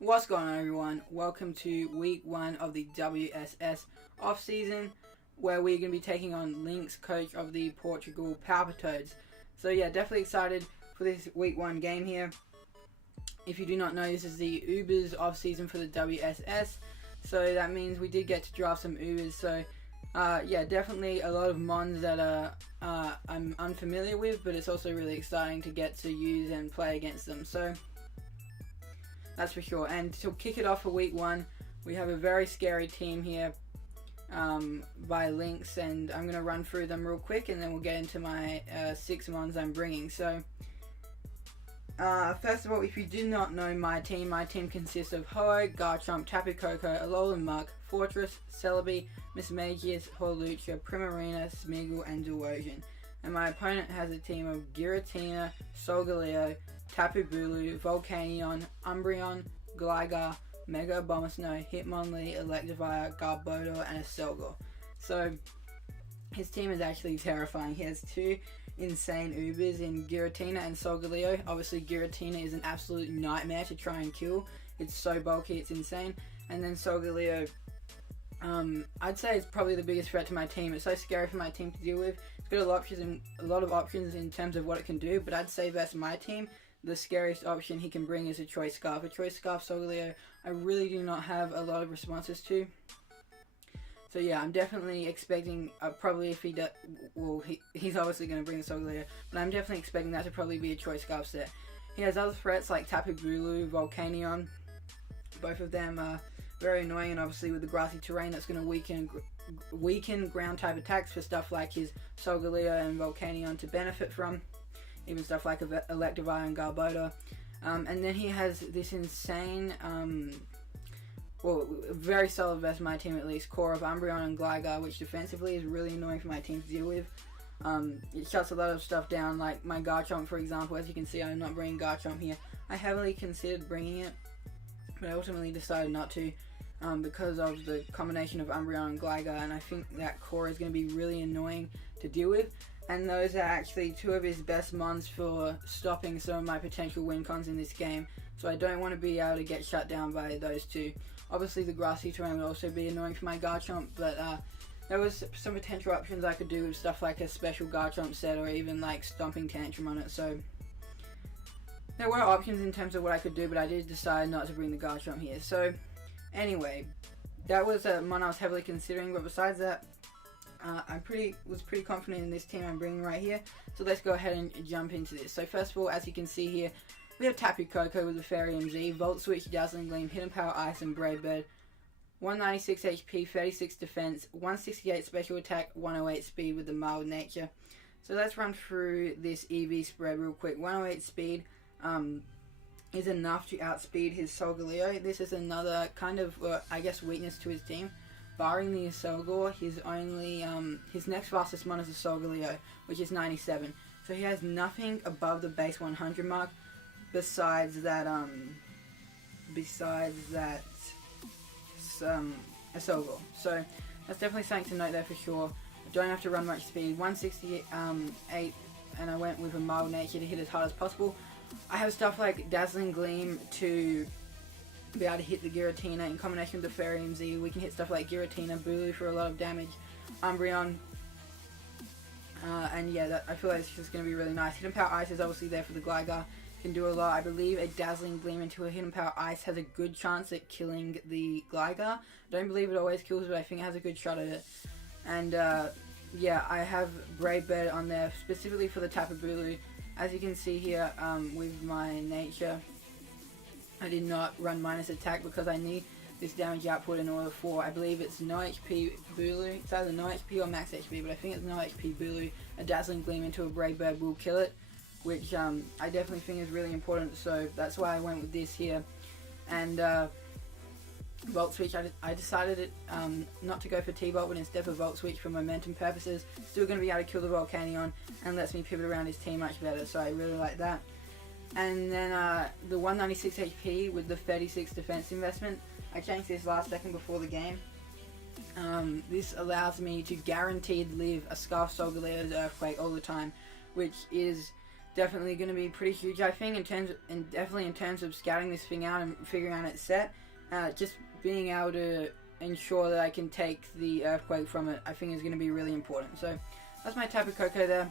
What's going on, everyone? Welcome to week 1 of the WSS off-season, where we're going to be taking on Linkz, coach of the Portugal Palpitoads. So yeah, definitely excited for this week 1 game here. If you do not know, this is the Ubers off-season for the WSS, so that means we did get to draft some Ubers. So yeah, definitely a lot of mons that I'm unfamiliar with, but it's also really exciting to get to use and play against them. So that's for sure. And to kick it off for week 1, we have a very scary team here by Linkz, and I'm going to run through them real quick, and then we'll get into my 6 mons I'm bringing. So first of all, if you do not know my team consists of Ho, Garchomp, Tapu Koko, Alolan Muck, Fortress, Celebi, Mismagius, Hawlucha, Primarina, Smeagol, and Dewojan. And my opponent has a team of Giratina, Solgaleo, Tapu Bulu, Volcanion, Umbreon, Gligar, Mega Abomasnow, Hitmonlee, Electivire, Garbodor, and a Selgor. So his team is actually terrifying. He has 2 insane Ubers in Giratina and Solgaleo. Obviously Giratina is an absolute nightmare to try and kill. It's so bulky, it's insane. And then Solgaleo, I'd say it's probably the biggest threat to my team. It's so scary for my team to deal with. It's got a lot of options in terms of what it can do, but I'd say versus my team, the scariest option he can bring is a Choice Scarf. A Choice Scarf Solgaleo, I really do not have a lot of responses to. So yeah, I'm definitely expecting, probably if he does, well, he's obviously going to bring the Solgaleo, but I'm definitely expecting that to probably be a Choice Scarf set. He has other threats like Tapu Bulu, Volcanion. Both of them are very annoying, and obviously with the grassy terrain, that's going to weaken ground type attacks for stuff like his Solgaleo and Volcanion to benefit from. Even stuff like Electivire and Garbodor. And then he has this insane, well, very solid versus my team at least, core of Umbreon and Gligar, which defensively is really annoying for my team to deal with. It shuts a lot of stuff down, like my Garchomp, for example. As you can see, I'm not bringing Garchomp here. I heavily considered bringing it, but I ultimately decided not to because of the combination of Umbreon and Gligar, and I think that core is going to be really annoying to deal with. And those are actually 2 of his best mons for stopping some of my potential win cons in this game. So I don't want to be able to get shut down by those 2. Obviously the grassy terrain would also be annoying for my Garchomp, but there was some potential options I could do with stuff like a special Garchomp set, or even like Stomping Tantrum on it. So there were options in terms of what I could do, but I did decide not to bring the Garchomp here. So anyway, that was a mon I was heavily considering, but besides that, I was pretty confident in this team I'm bringing right here. So let's go ahead and jump into this. So first of all, as you can see here, we have Tapu Koko with the Fairy MZ, Volt Switch, Dazzling Gleam, Hidden Power Ice, and Brave Bird. 196 HP, 36 defense, 168 special attack, 108 speed with the mild nature. So let's run through this EV spread real quick. 108 speed is enough to outspeed his Solgaleo. This is another kind of, I guess, weakness to his team. Barring the Selgor, his next fastest mon is a Solgaleo, which is 97. So he has nothing above the base 100 mark, besides that a Selgor. So that's definitely something to note there for sure. I don't have to run much speed. 168, and I went with a mild nature to hit as hard as possible. I have stuff like Dazzling Gleam to be able to hit the Giratina in combination with the Fairy MZ. We can hit stuff like Giratina, Bulu for a lot of damage, Umbreon, and yeah, I feel like it's just going to be really nice. Hidden Power Ice is obviously there for the Gligar, can do a lot. I believe a Dazzling Gleam into a Hidden Power Ice has a good chance at killing the Gligar. I don't believe it always kills, but I think it has a good shot at it. And yeah, I have Brave Bird on there specifically for the Tapu Bulu. As you can see here, with my nature, I did not run minus attack because I need this damage output in order for, I believe it's no HP Bulu. It's either no HP or max HP, but I think it's no HP Bulu. A Dazzling Gleam into a Brave Bird will kill it, which I definitely think is really important, so that's why I went with this here. And Volt Switch, I decided not to go for T-Bolt, but instead for Volt Switch for momentum purposes. Still going to be able to kill the Volcanion and lets me pivot around his team much better, so I really like that. And then the 196 HP with the 36 defense investment, I changed this last second before the game. This allows me to guaranteed live a Scarf Solgaleo's Earthquake all the time, which is definitely going to be pretty huge, I think, definitely in terms of scouting this thing out and figuring out its set. Just being able to ensure that I can take the Earthquake from it, I think is going to be really important. So that's my Tapu Koko there.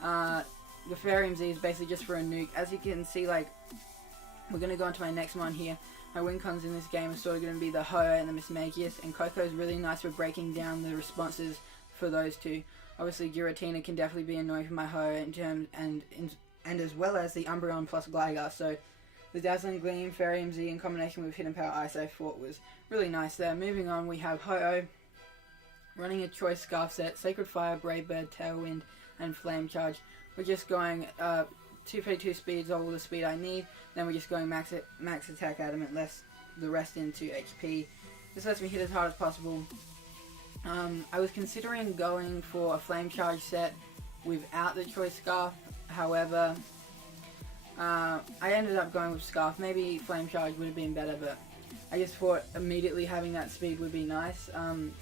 The Fairy Z is basically just for a nuke. As you can see, like, we're going to go on to my next one here. My win cons in this game are sort of going to be the Ho and the Mismagius, and Koko is really nice for breaking down the responses for those two. Obviously, Giratina can definitely be annoying for my Ho in terms, and as well as the Umbreon plus Gligar. So the Dazzling Gleam, Fairy MZ in combination with Hidden Power Ice, I thought was really nice there. Moving on, we have Ho-Oh running a Choice Scarf set, Sacred Fire, Brave Bird, Tailwind, and Flame Charge. We're just going 232 speeds, all the speed I need. Then we're just going max attack Adamant, less the rest into HP. This lets me hit as hard as possible. I was considering going for a Flame Charge set without the Choice Scarf. However, I ended up going with Scarf. Maybe Flame Charge would have been better, but I just thought immediately having that speed would be nice.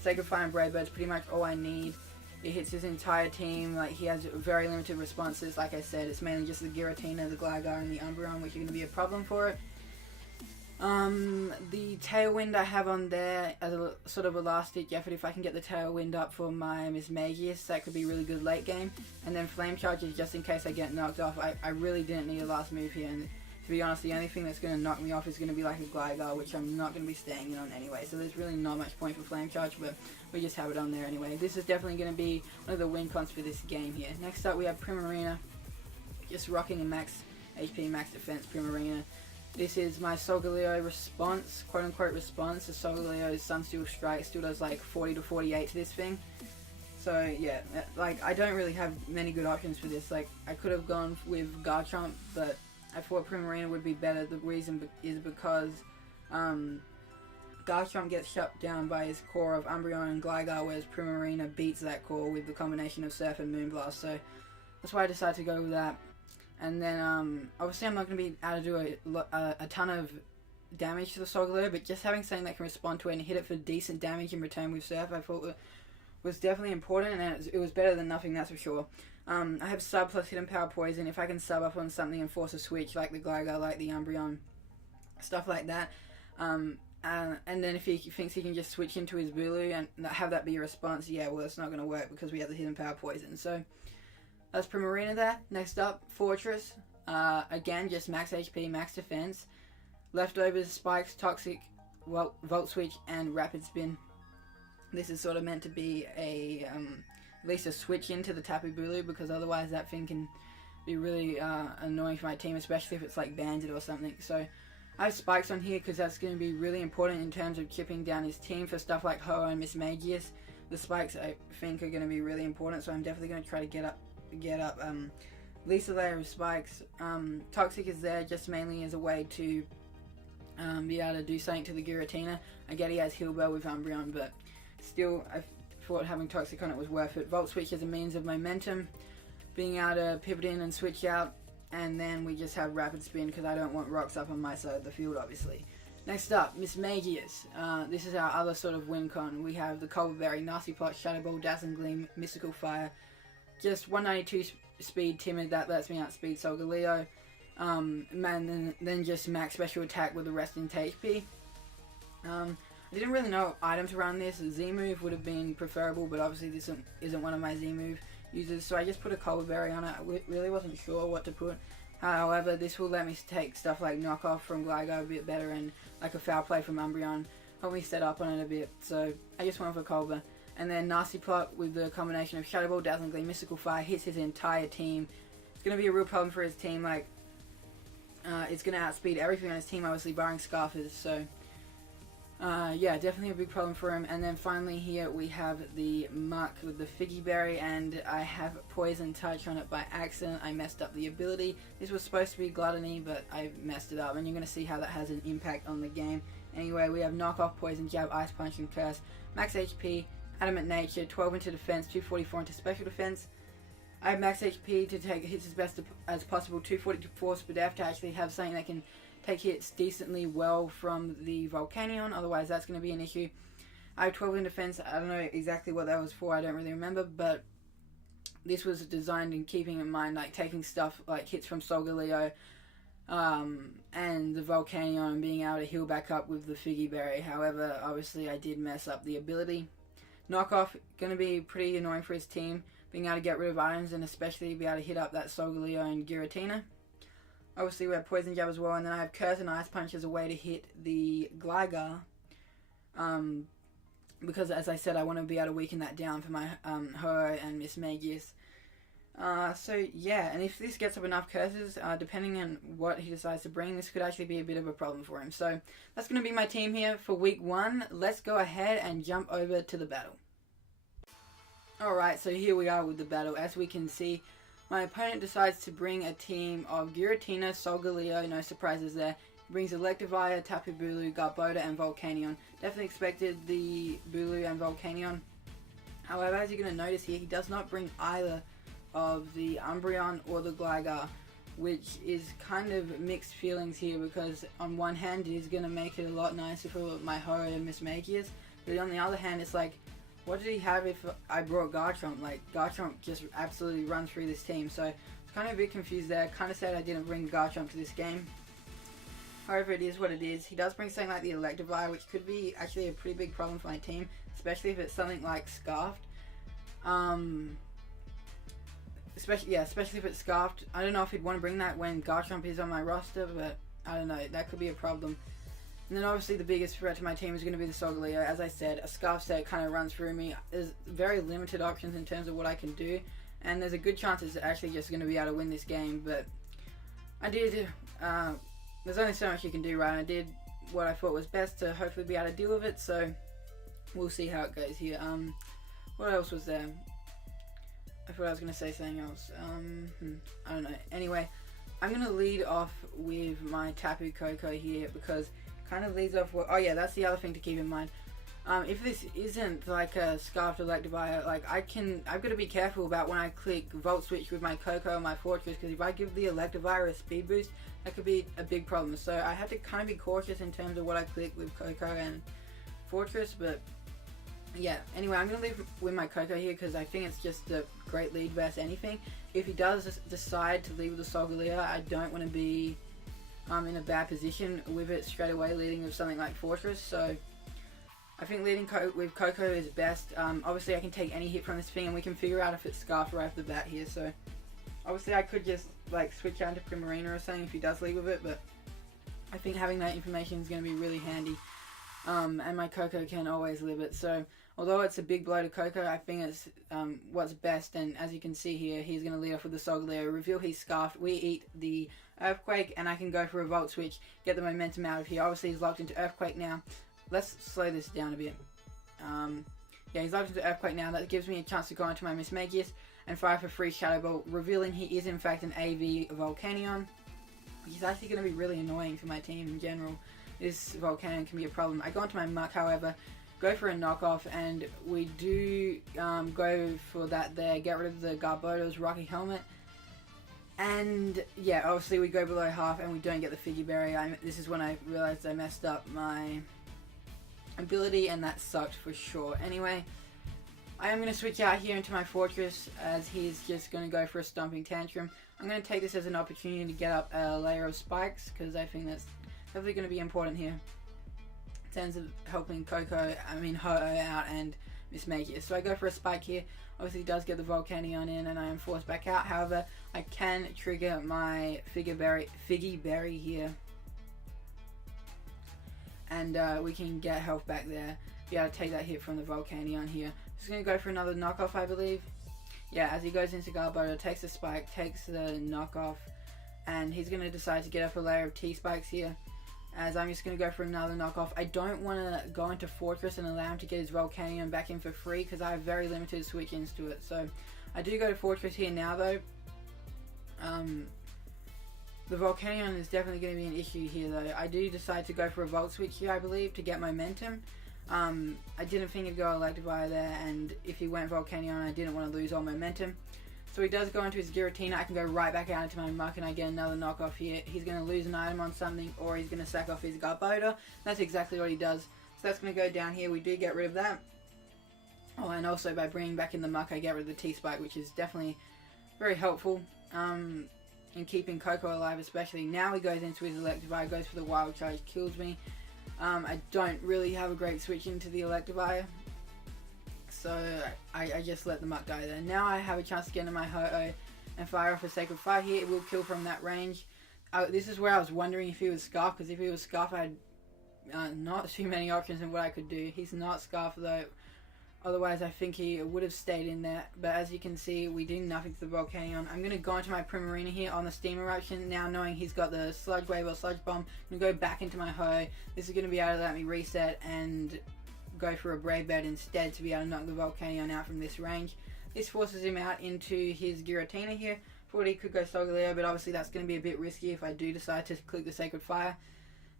Sacred Fire and Brave Bird is pretty much all I need. It hits his entire team. Like, he has very limited responses. Like I said, it's mainly just the Giratina, the Gligar, and the Umbreon, which are going to be a problem for it. The Tailwind I have on there as a sort of a last-ditch effort. If I can get the Tailwind up for my Mismagius, that could be really good late game. And then Flame Charge is just in case I get knocked off. I really didn't need a last move here. And to be honest, the only thing that's going to knock me off is going to be like a Gligar, which I'm not going to be staying in on anyway. So there's really not much point for Flame Charge, but we just have it on there anyway. This is definitely going to be one of the win cons for this game here. Next up, we have Primarina. Just rocking a max HP, max defense Primarina. This is my Solgaleo response, quote-unquote response. The Solgaleo's Sunsteel Strike still does like 40 to 48 to this thing. So yeah, like, I don't really have many good options for this. Like, I could have gone with Garchomp, but I thought Primarina would be better. The reason is because Garchomp gets shut down by his core of Umbreon and Gligar, whereas Primarina beats that core with the combination of Surf and Moonblast. So that's why I decided to go with that. And then, obviously I'm not going to be able to do a ton of damage to the Solgaleo, but just having something that can respond to it and hit it for decent damage in return with Surf, I thought was definitely important, and it was better than nothing, that's for sure. I have Sub plus Hidden Power Poison. If I can sub up on something and force a switch, like the Gligar, like the Umbreon, stuff like that, and then if he thinks he can just switch into his Bulu and have that be a response, yeah, well, it's not going to work because we have the Hidden Power Poison. So that's Primarina there. Next up, Fortress. Again, just max HP, max defense. Leftovers, Spikes, Toxic, Volt Switch, and Rapid Spin. This is sort of meant to be at least a switch into the Tapu Bulu, because otherwise that thing can be really annoying for my team, especially if it's like banded or something. So I have Spikes on here because that's going to be really important in terms of chipping down his team for stuff like Ho and Mismagius. The Spikes, I think, are going to be really important, so I'm definitely going to try to get up at least a layer of Spikes. Toxic is there just mainly as a way to be able to do something to the Giratina. I get he has Heal Bell with Umbreon, but still I thought having Toxic on it was worth it. Volt Switch is a means of momentum, being able to pivot in and switch out, and then we just have Rapid Spin because I don't want rocks up on my side of the field, obviously. Next up, Mismagius. This is our other sort of win con. We have the Colbur Berry, Nasty Plot, Shadow Ball, Dazzling Gleam, Mystical Fire. Just 192 speed Timid, that lets me outspeed Solgaleo. Then just max special attack with the rest into HP. I didn't really know items around this. A Z-move would have been preferable, but obviously this isn't one of my Z-move users, so I just put a Colbur Berry on it. I really wasn't sure what to put. However, this will let me take stuff like Knockoff from Gligar a bit better, and like a Foul Play from Umbreon. Help me set up on it a bit, so I just went for Colbur. And then Nasty Plot with the combination of Shadow Ball, Dazzling Gleam, Mystical Fire hits his entire team. It's going to be a real problem for his team. Like, it's going to outspeed everything on his team, obviously, barring Scarfers. So, yeah, definitely a big problem for him. And then finally here we have the Muck with the Figgy Berry, and I have Poison Touch on it by accident. I messed up the ability. This was supposed to be Gluttony, but I messed it up, and you're going to see how that has an impact on the game. Anyway, we have Knockoff, Poison Jab, Ice Punch, and Curse. Max HP, Adamant Nature, 12 into defense, 244 into special defense. I have max HP to take hits as best as possible, 240 to force per def to actually have something that can take hits decently well from the Volcanion, otherwise that's going to be an issue. I have 12 in defense. I don't know exactly what that was for, I don't really remember, but this was designed in keeping in mind like taking stuff like hits from Solgaleo and the Volcanion and being able to heal back up with the Figgy Berry. However, obviously I did mess up the ability. Knockoff, going to be pretty annoying for his team, being able to get rid of items and especially be able to hit up that Solgaleo and Giratina. Obviously we have Poison Jab as well, and then I have Curse and Ice Punch as a way to hit the Gligar. Because as I said, I want to be able to weaken that down for my Ho-Oh and Miss Magius. So yeah, and if this gets up enough curses, depending on what he decides to bring, this could actually be a bit of a problem for him. So that's going to be my team here for week 1. Let's go ahead and jump over to the battle. Alright, so here we are with the battle. As we can see, my opponent decides to bring a team of Giratina, Solgaleo, no surprises there. He brings Electivire, Tapu Bulu, Garbodor, and Volcanion. Definitely expected the Bulu and Volcanion. However, as you're going to notice here, he does not bring either of the Umbreon or the Gligar, which is kind of mixed feelings here, because on one hand it is going to make it a lot nicer for my Ho-Oh and Miss Magius, but on the other hand it's like, what did he have if I brought Garchomp? Like, Garchomp just absolutely runs through this team, so it's kind of a bit confused there. Kind of sad I didn't bring Garchomp to this game. However, it is what it is. He does bring something like the Electivire, which could be actually a pretty big problem for my team, especially if it's something like Scarfed. Especially if it's Scarfed. I don't know if he'd want to bring that when Garchomp is on my roster, but I don't know, that could be a problem. And then obviously the biggest threat to my team is going to be the Solgaleo. As I said, a Scarf set kind of runs through me. There's very limited options in terms of what I can do, and there's a good chance it's actually just going to be able to win this game, but I did, there's only so much you can do, right? I did what I thought was best to hopefully be able to deal with it, so we'll see how it goes here. What else was there? I thought I was going to say something else. I don't know. Anyway, I'm going to lead off with my Tapu Koko here, because kind of leads off what, oh yeah, that's the other thing to keep in mind. If this isn't like a Scarfed Electivire, like I've got to be careful about when I click Volt Switch with my Koko and my Fortress, because if I give the Electivire a speed boost, that could be a big problem. So I have to kind of be cautious in terms of what I click with Koko and Fortress, but yeah, anyway, I'm going to leave with my Koko here because I think it's just a great lead versus anything. If he does decide to leave with the Solgaleo, I don't want to be in a bad position with it straight away, leading with something like Fortress. So I think leading with Koko is best. Obviously I can take any hit from this thing and we can figure out if it's Scarf right off the bat here. So obviously I could just like switch out to Primarina or something if he does leave with it, but I think having that information is going to be really handy. And my Koko can always live it. So although it's a big blow to Koko, I think it's what's best. And as you can see here, he's going to lead off with the Solgaleo. Reveal he's Scarfed. We eat the Earthquake, and I can go for a Volt Switch, get the momentum out of here. Obviously he's locked into Earthquake now. Let's slow this down a bit. Yeah, he's locked into Earthquake now. That gives me a chance to go into my Miss Magius and fire for free Shadow Ball, revealing he is in fact an AV Volcanion, which is actually going to be really annoying for my team in general. This Volcanion can be a problem. I go into my Muck, however, go for a knockoff, and we do go for that there, get rid of the Garbodor's Rocky Helmet. And yeah, obviously we go below half and we don't get the Figgy Berry. This is when I realized I messed up my ability, and that sucked for sure. Anyway, I am going to switch out here into my Fortress, as he's just going to go for a Stomping Tantrum. I'm going to take this as an opportunity to get up a layer of spikes, because I think that's definitely going to be important here in terms of helping Ho-Oh out and Miss Magius. So I go for a spike here. Obviously he does get the Volcanion in and I am forced back out. However, I can trigger my Figgy Berry here. And we can get health back there. Be able to take that hit from the Volcanion here. Just going to go for another knockoff, I believe. Yeah, as he goes into Garbodor, takes the spike, takes the knockoff, and he's going to decide to get up a layer of T-spikes here. As I'm just going to go for another knockoff. I don't want to go into Fortress and allow him to get his Volcanion back in for free, because I have very limited switch-ins to it. So I do go to Fortress here now though. The Volcanion is definitely going to be an issue here though. I do decide to go for a Volt Switch here, I believe, to get momentum. I didn't think he'd go Electivire there, and if he went Volcanion, I didn't want to lose all momentum. So he does go into his Giratina. I can go right back out into my Muck and I get another knockoff here. He's going to lose an item on something, or he's going to sack off his Garbodor. That's exactly what he does. So that's going to go down here. We do get rid of that. Oh, and also by bringing back in the muck, I get rid of the T-Spike, which is definitely very helpful in keeping Coco alive, especially. Now he goes into his Electivire, goes for the Wild Charge, kills me. I don't really have a great switch into the Electivire, so I just let the muck die there. Now I have a chance to get into my Ho-Oh and fire off a Sacred Fire here. It will kill from that range. This is where I was wondering if he was Scarf, because if he was Scarf, I had not too many options in what I could do. He's not Scarf though. Otherwise, I think he would have stayed in there. But as you can see, we do nothing to the Volcanion. I'm going to go into my Primarina here on the Steam Eruption. Now knowing he's got the Sludge Wave or Sludge Bomb, I'm going to go back into my Ho. This is going to be able to let me reset and go for a Brave Bird instead to be able to knock the Volcanion out from this range. This forces him out into his Giratina here. Thought he could go Solgaleo, but obviously that's going to be a bit risky if I do decide to click the Sacred Fire.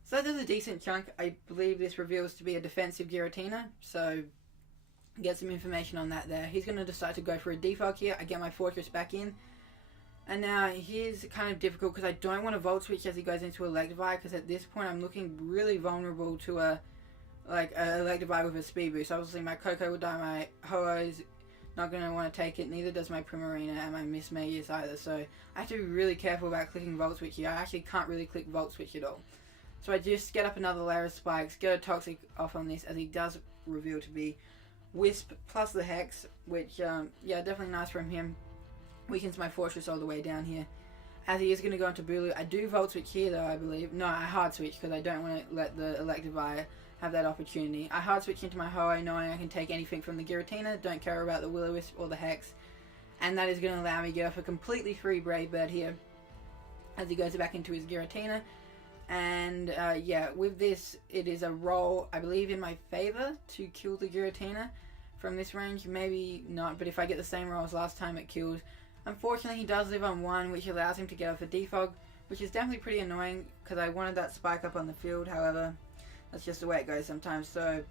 So that does a decent chunk. I believe this reveals to be a defensive Giratina, so get some information on that there. He's going to decide to go for a defog here. I get my Fortress back in. And now here's kind of difficult because I don't want to Volt Switch as he goes into Electivire, because at this point I'm looking really vulnerable to a Electivire with a speed boost. Obviously my Coco will die, my Ho-Oh's not going to want to take it, neither does my Primarina and my Miss Magius either. So I have to be really careful about clicking Volt Switch here. I actually can't really click Volt Switch at all. So I just get up another layer of spikes, get a Toxic off on this as he does reveal to be Wisp plus the Hex, which, yeah, definitely nice from him. Weakens my Fortress all the way down here. As he is going to go into Bulu. I do Volt Switch here though, I believe. No, I Hard Switch because I don't want to let the Electivire have that opportunity. I Hard Switch into my Ho-Oh knowing I can take anything from the Giratina. Don't care about the Will-O-Wisp or the Hex. And that is going to allow me to get off a completely free Brave Bird here as he goes back into his Giratina. And yeah, with this, it is a roll, I believe, in my favor to kill the Giratina from this range. Maybe not, but if I get the same roll as last time, it kills. Unfortunately, he does live on 1, which allows him to get off a defog, which is definitely pretty annoying because I wanted that spike up on the field. However, that's just the way it goes sometimes. So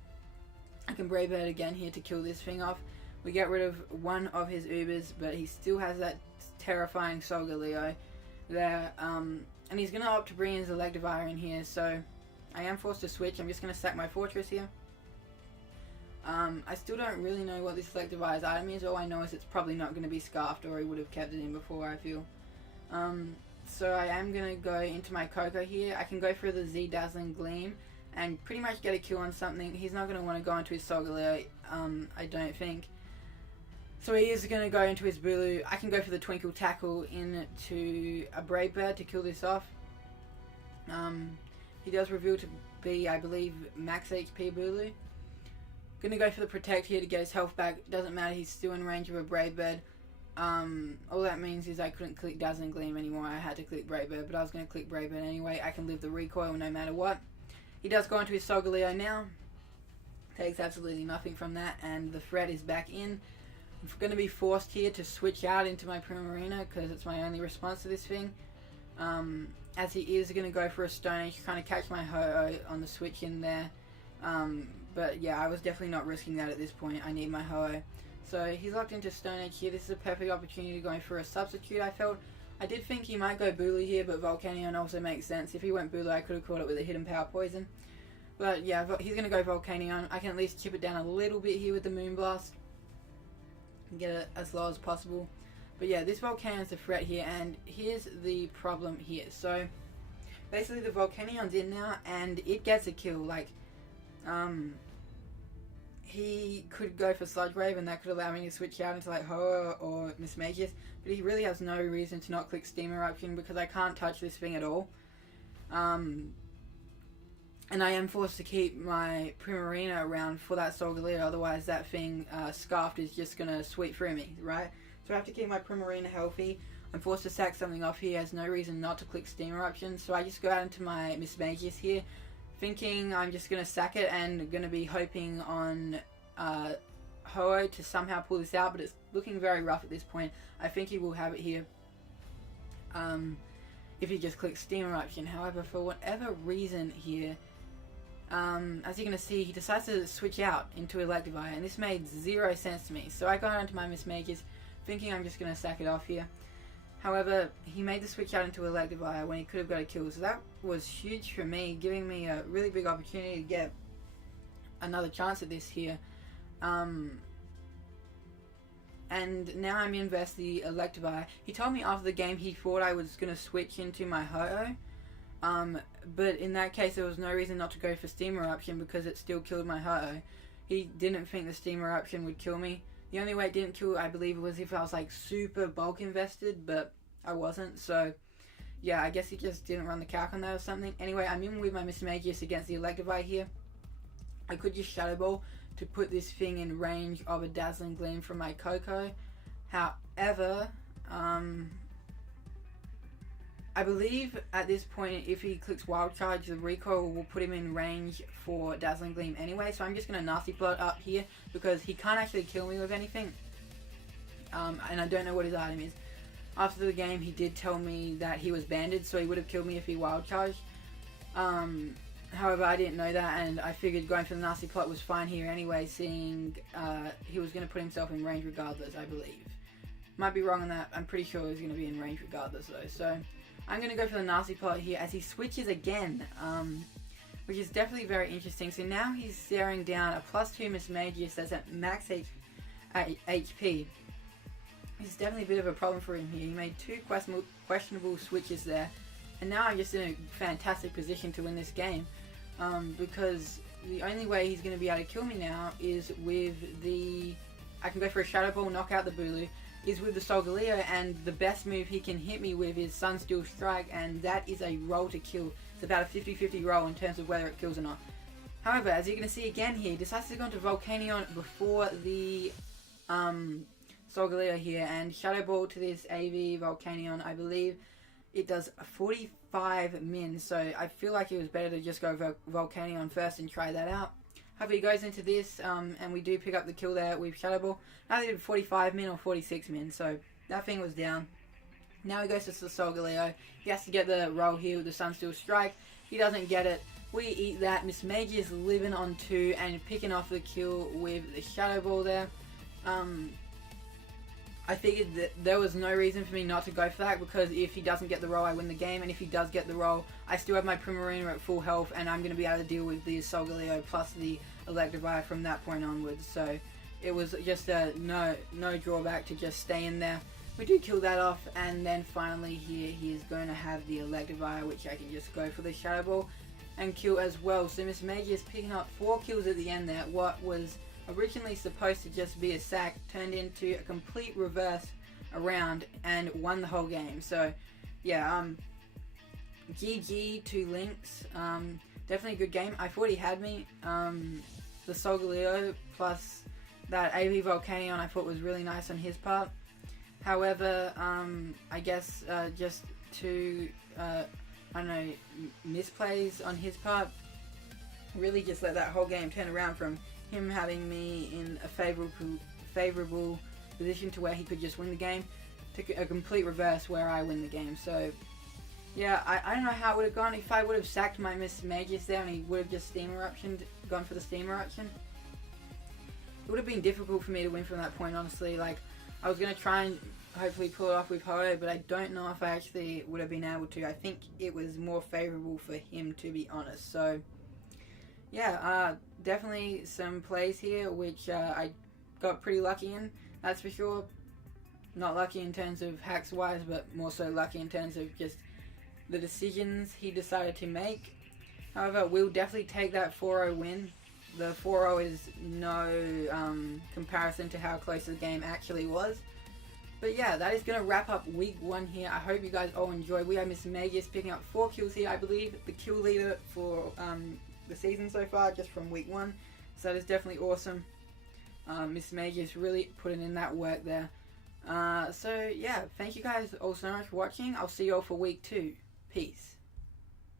I can Brave Bird again here to kill this thing off. We get rid of one of his Ubers, but he still has that terrifying Solgaleo there. And he's going to opt to bring his Electivire in here, so I am forced to switch. I'm just going to sack my Fortress here. I still don't really know what this Electivire's item is. All I know is it's probably not going to be Scarfed, or he would have kept it in before, I feel. So I am going to go into my Coco here. I can go for the Z Dazzling Gleam and pretty much get a kill on something. He's not going to want to go into his Solgaleo, I don't think. So he is going to go into his Bulu. I can go for the Twinkle Tackle into a Brave Bird to kill this off. He does reveal to be, I believe, max HP Bulu. Going to go for the Protect here to get his health back. Doesn't matter, he's still in range of a Brave Bird. All that means is I couldn't click Dazzling Gleam anymore. I had to click Brave Bird, but I was going to click Brave Bird anyway. I can live the recoil no matter what. He does go into his Solgaleo now. Takes absolutely nothing from that, and the threat is back in. I'm going to be forced here to switch out into my Primarina because it's my only response to this thing. As he is going to go for a Stone Age, kind of catch my Ho-Oh on the switch in there. But yeah, I was definitely not risking that at this point. I need my Ho-Oh. So he's locked into Stone Age here. This is a perfect opportunity to go for a substitute, I felt. I did think he might go Bulu here, but Volcanion also makes sense. If he went Bulu, I could have caught it with a Hidden Power Poison. But yeah, he's going to go Volcanion. I can at least chip it down a little bit here with the Moonblast. Get it as low as possible. But yeah, this Volcanion's a threat here, and here's the problem here. So basically the Volcanion's in now, and it gets a kill. Like, he could go for Sludge Wave, and that could allow me to switch out into like Ho-Oh or Miss Magius, but he really has no reason to not click Steam Eruption because I can't touch this thing at all. And I am forced to keep my Primarina around for that Solgaleo, otherwise that thing, Scarfed, is just going to sweep through me, right? So I have to keep my Primarina healthy. I'm forced to sack something off here. Has no reason not to click Steam Eruption, so I just go out into my Miss Magius here, thinking I'm just going to sack it and going to be hoping on Ho-Oh to somehow pull this out, but it's looking very rough at this point. I think he will have it here. If he just clicks Steam Eruption. However, for whatever reason here, as you're going to see, he decides to switch out into Electivire, and this made zero sense to me. So I got onto my Miss Magius, thinking I'm just going to sack it off here. However, he made the switch out into Electivire when he could have got a kill, so that was huge for me, giving me a really big opportunity to get another chance at this here. and now I'm in versus the Electivire. He told me after the game he thought I was going to switch into my Ho-Oh. But in that case there was no reason not to go for Steam Eruption because it still killed my Ho-Oh. He didn't think the Steam Eruption would kill me. The only way it didn't kill, I believe, was if I was like super bulk invested, but I wasn't, so yeah, I guess he just didn't run the calc on that or something. Anyway, I'm in with my Mr. Magius against the Electivire here. I could just Shadow Ball to put this thing in range of a Dazzling Gleam from my Coco. However, I believe at this point if he clicks Wild Charge, the recoil will put him in range for Dazzling Gleam anyway, so I'm just going to Nasty Plot up here because he can't actually kill me with anything, and I don't know what his item is. After the game he did tell me that he was banded, so he would have killed me if he Wild Charged. However, I didn't know that, and I figured going for the Nasty Plot was fine here anyway, seeing he was going to put himself in range regardless, I believe. Might be wrong on that, I'm pretty sure he was going to be in range regardless though, so I'm going to go for the Nasty Plot here as he switches again, which is definitely very interesting. So now he's staring down a +2 Mismagius that's at max HP. It's definitely a bit of a problem for him here. He made 2 questionable switches there, and now I'm just in a fantastic position to win this game, because the only way he's going to be able to kill me now is with the... I can go for a Shadow Ball, knock out the Bulu, is with the Solgaleo, and the best move he can hit me with is Sunsteel Strike, and that is a roll to kill. It's about a 50-50 roll in terms of whether it kills or not. However, as you're going to see again here, he decides to go into Volcanion before the Solgaleo here, and Shadow Ball to this AV Volcanion. I believe it does 45 min, so I feel like it was better to just go Volcanion first and try that out. However, he goes into this, and we do pick up the kill there with Shadow Ball. Now they did 45 min or 46 min, so that thing was down. Now he goes to the Solgaleo. He has to get the roll here with the Sunsteel Strike. He doesn't get it. We eat that. Mismagius living on 2 and picking off the kill with the Shadow Ball there. I figured that there was no reason for me not to go for that, because if he doesn't get the roll, I win the game, and if he does get the roll, I still have my Primarina at full health, and I'm going to be able to deal with the Solgaleo plus the Electivire from that point onwards. So it was just a no drawback to just stay in there. We do kill that off, and then finally here he is going to have the Electivire, which I can just go for the Shadow Ball and kill as well. So Mismagius picking up 4 kills at the end there. What was originally supposed to just be a sack turned into a complete reverse around and won the whole game. So yeah, GG to Linkz. Definitely a good game. I thought he had me. The Solgaleo plus that AV Volcanion I thought was really nice on his part. However, I guess just to I don't know, misplays on his part really just let that whole game turn around from him having me in a favorable position to where he could just win the game to a complete reverse where I win the game. So yeah, I don't know how it would have gone if I would have sacked my Mismagius there and he would have just Steam Eruptioned, gone for the Steam Eruption. It would have been difficult for me to win from that point, honestly. Like, I was going to try and hopefully pull it off with Ho-Oh, but I don't know if I actually would have been able to. I think it was more favourable for him, to be honest. So yeah, definitely some plays here which I got pretty lucky in, that's for sure. Not lucky in terms of hacks wise, but more so lucky in terms of just the decisions he decided to make. However, we'll definitely take that 4-0 win. The 4-0 is no comparison to how close the game actually was. But yeah, that is going to wrap up week 1 here. I hope you guys all enjoyed. We have Mismagius picking up 4 kills here, I believe. The kill leader for the season so far, just from week 1. So that is definitely awesome. Mismagius really putting in that work there. So yeah, thank you guys all so much for watching. I'll see you all for week 2. Peace.